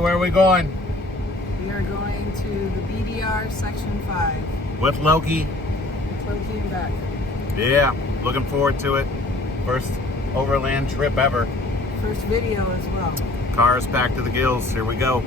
Where are we going? We are going to the BDR Section 5. With Loki. With Loki and Beck. Yeah, looking forward to it. First overland trip ever. First video as well. Cars packed to the gills. Here we go.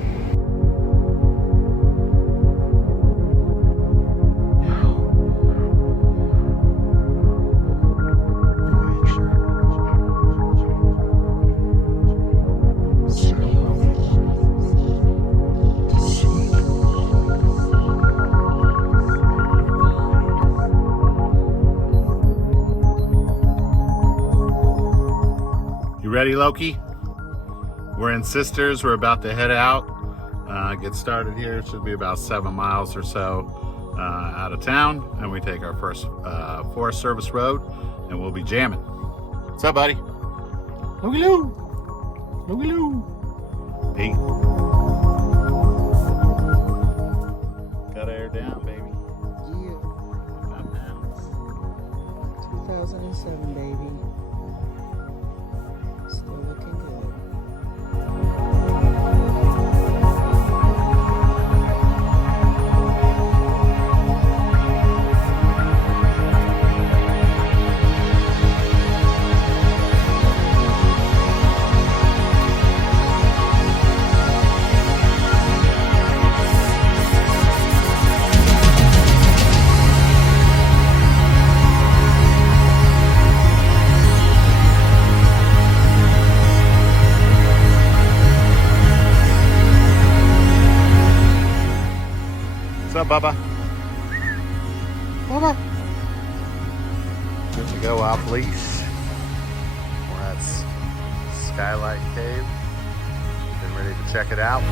Ready, Loki? We're in Sisters. We're about to head out. Get started here. It should be about 7 miles or so out of town, and we take our first Forest Service road, and we'll be jamming. What's up, buddy? Loki-loo! Loki-loo! Hey. Got air down, baby. Yeah. 2007, baby. Still looking good. What's up, Bubba? Bubba. Good to go off leash. We're at Skylight Cave. Been ready to check it out.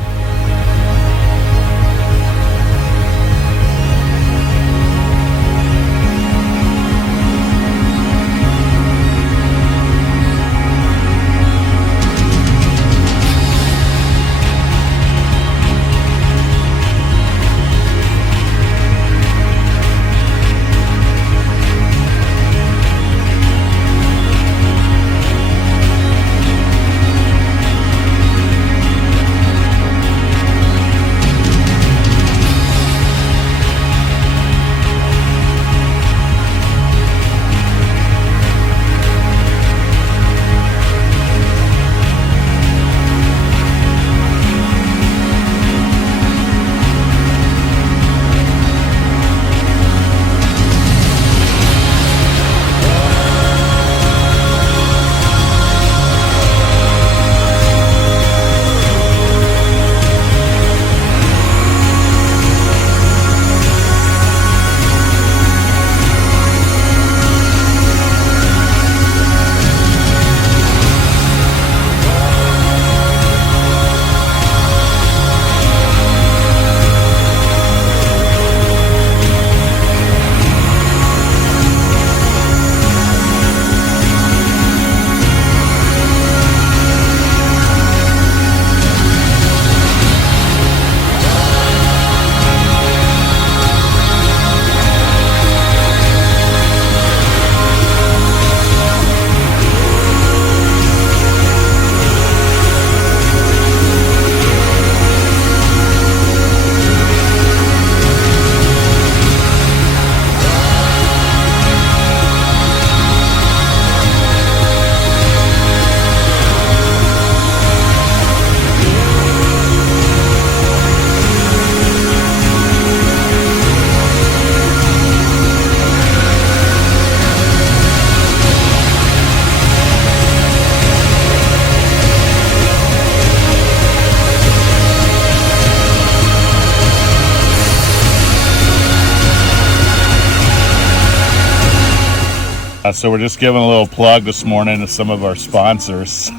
So we're just giving a little plug this morning to some of our sponsors.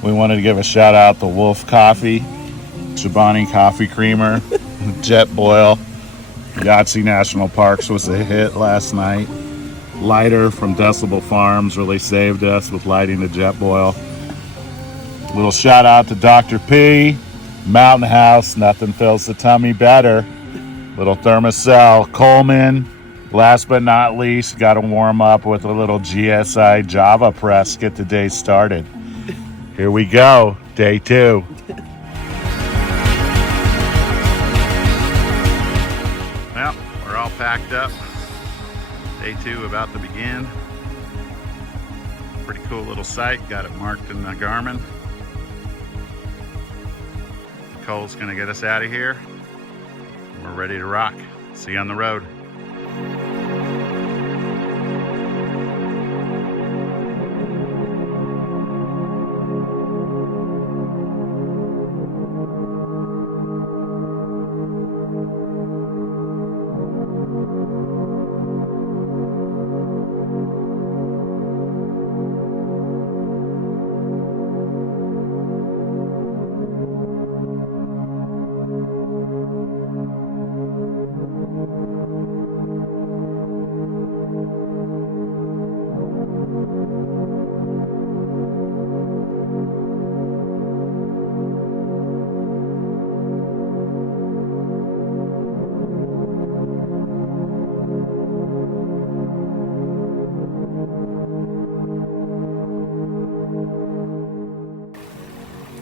We wanted to give a shout out to Wolf Coffee, Chobani Coffee Creamer, Jet Boil, Yahtzee National Parks was a hit last night. Lighter from Decibel Farms really saved us with lighting the Jet Boil. Little shout out to Dr. P, Mountain House, nothing fills the tummy better. Little Thermocell, Coleman. Last but not least, got to warm up with a little GSI Java press, get the day started. Here we go, day 2. packed up. Day 2 about to begin. Pretty cool little site. Got it marked in the Garmin. Nicole's gonna get us out of here. We're ready to rock. See you on the road.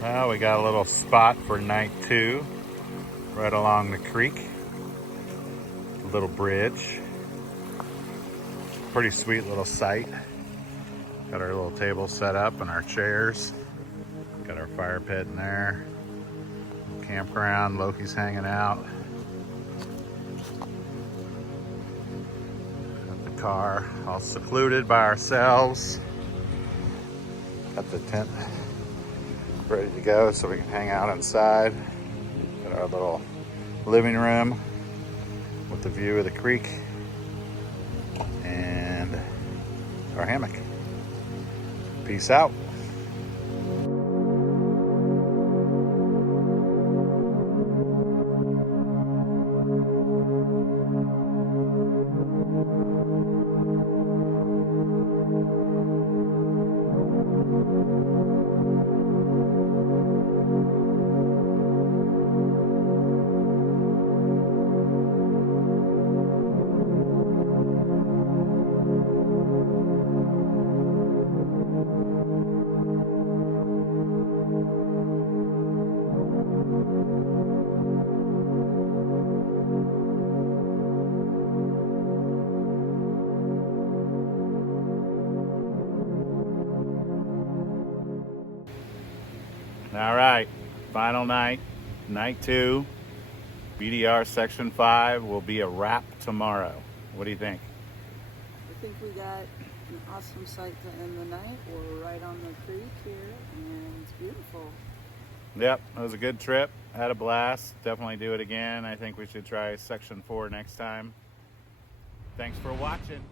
Well, we got a little spot for night 2 right along the creek. A little bridge. Pretty sweet little site. Got our little table set up and our chairs. Got our fire pit in there. Campground, Loki's hanging out. Got the car all secluded by ourselves. Got the tent ready to go so we can hang out inside. Got our little living room with the view of the creek and our hammock. Peace out. All right, final night, night 2, BDR section 5 will be a wrap tomorrow. What do you think? I think we got an awesome site to end the night. We're right on the creek here, and it's beautiful. Yep, it was a good trip. Had a blast. Definitely do it again. I think we should try section 4 next time. Thanks for watching.